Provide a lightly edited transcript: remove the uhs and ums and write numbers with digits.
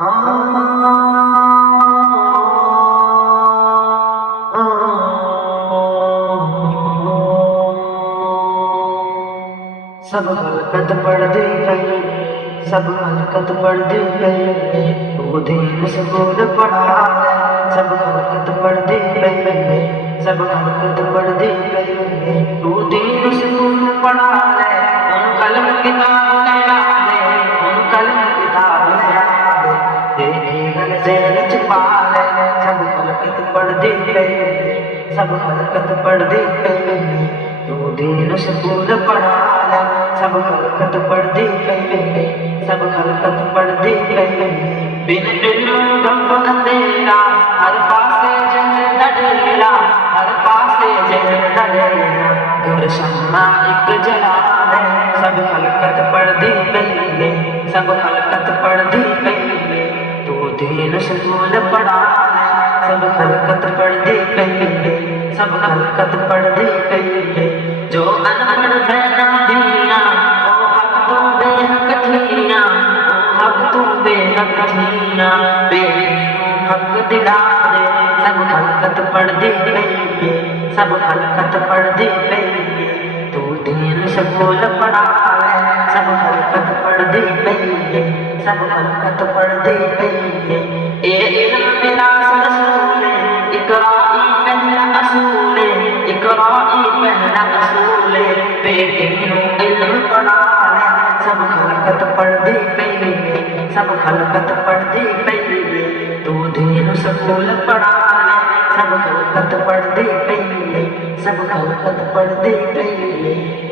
سب حرکت پڑھ دی گئی، سب حرکت پڑھ دی گئی، تو دین سکول پڑھا ہے۔ سب حرکت پڑھ دی گئی، سب حرکت پڑھ دی گئی، تو دین سکول پڑھا ہے۔ ان قلم کتاب لے آدے، ان قلم کتاب لے آدے، تیری گل زیر چھپا لے۔ سب حرکت پڑھ دی گئی، سب حرکت پڑھ دی گئی، تو دین سکول پڑھا ہے۔ سب حرکت پڑھ دی گئی، سب حرکت پڑھ دی گئی، بن علم غم اندھیرا، ہر پاسے جہل دھڑیلا، ہر پاسے جہل دھڑیلا، گھر شمع ایک جلا ہے۔ سب حرکت پڑھ دی گئی، سب حرکت پڑھ دی گئی، تو دین سکول پڑھا ہے۔ سب حرکت پڑھ دی گئی، سب حرکت پڑھ دی گئی، جو ان پڑھ بہنا دیاں وہ حق تو بے حق تھیاں، وہ حق تو بے حق تھیاں، بے دینوں حق دلا دے۔ سب حرکت پڑھ دی گئی، سب حرکت پڑھ دی گئی، تو دین سکول پڑھا ہے۔ سب حرکت پڑھ دی گئی، سب حرکت پڑھ دی گئی، اے علم میرا رسول، اقرائی پہلا اصول، اقرائی پہلا اصول، بے دینوں علم پڑھا ہے۔ سب حرکت پڑھ دی گئی، سب حرکت پڑھ دی گئی، تو دین سکول پڑھا ہے۔ سب حرکت پڑھ دی گئی، سب حرکت پڑھ دی گئی۔